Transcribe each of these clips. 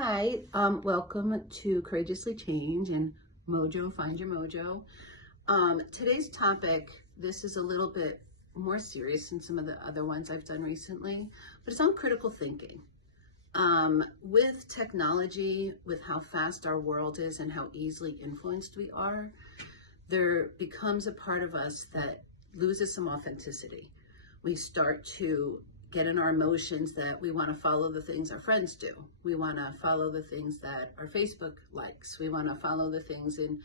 Hi, welcome to Courageously Change and Mojo, Find Your Mojo. Today's topic, this is a little bit more serious than some of the other ones I've done recently, but it's on critical thinking. With technology, with how fast our world is and how easily influenced we are, there becomes a part of us that loses some authenticity. We start to get in our emotions that we want to follow the things our friends do. We want to follow the things that our Facebook likes. We want to follow the things in,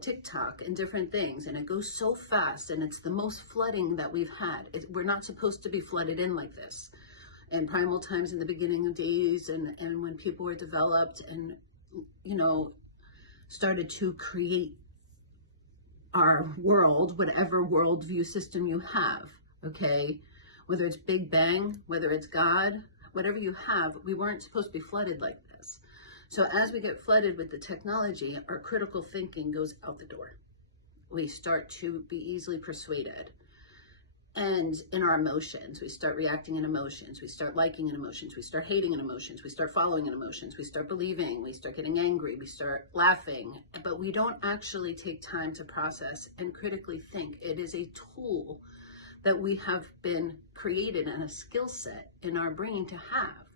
TikTok and different things. And it goes so fast, and it's the most flooding that we've had. We're not supposed to be flooded in like this. In primal times, in the beginning of days, and when people were developed and, started to create our world, whatever worldview system you have, okay? Whether it's Big Bang, whether it's God, whatever you have, we weren't supposed to be flooded like this. So as we get flooded with the technology, our critical thinking goes out the door. We start to be easily persuaded. And in our emotions, we start reacting in emotions. We start liking in emotions. We start hating in emotions. We start following in emotions. We start believing. We start getting angry. We start laughing. But we don't actually take time to process and critically think. It is a tool that we have been created and a skill set in our brain to have.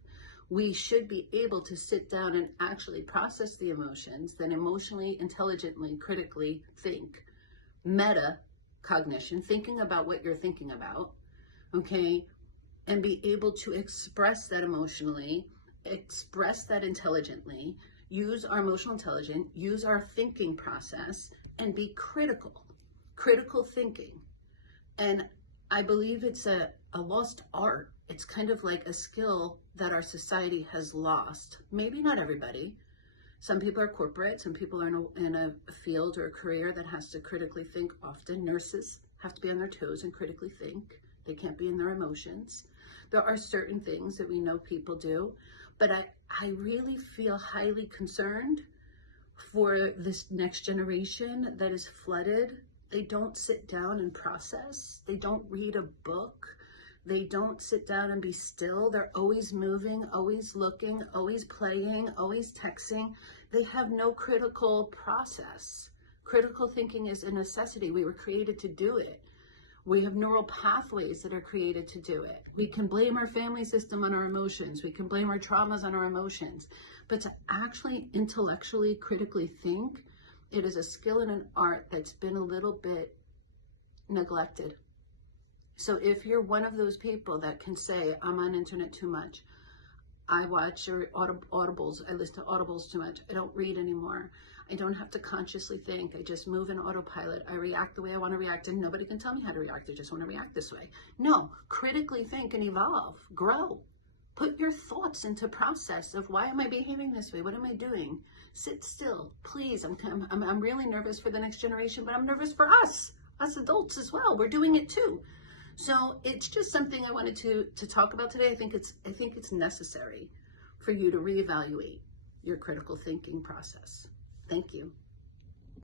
We should be able to sit down and actually process the emotions, then emotionally, intelligently, critically think. Meta cognition, thinking about what you're thinking about, okay? And be able to express that emotionally, express that intelligently, use our emotional intelligence, use our thinking process, and be critical thinking. And I believe it's a lost art. It's kind of like a skill that our society has lost. Maybe not everybody. Some people are corporate. Some people are in a field or a career that has to critically think often. Nurses have to be on their toes and critically think. They can't be in their emotions. There are certain things that we know people do, but I really feel highly concerned for this next generation that is flooded. They don't sit down and process. They don't read a book. They don't sit down and be still. They're always moving, always looking, always playing, always texting. They have no critical process. Critical thinking is a necessity. We were created to do it. We have neural pathways that are created to do it. We can blame our family system on our emotions. We can blame our traumas on our emotions. But to actually intellectually, critically think, it is a skill and an art that's been a little bit neglected. So if you're one of those people that can say, I'm on internet too much, I watch your audibles, I listen to audibles too much, I don't read anymore, I don't have to consciously think, I just move in autopilot, I react the way I want to react, and nobody can tell me how to react, I just want to react this way. No, critically think and evolve, grow. Put your thoughts into process of, why am I behaving this way? What am I doing? Sit still, please. I'm really nervous for the next generation, but I'm nervous for us adults as well. We're doing it too. So it's just something I wanted to talk about today. I think it's necessary for you to reevaluate your critical thinking process. Thank you.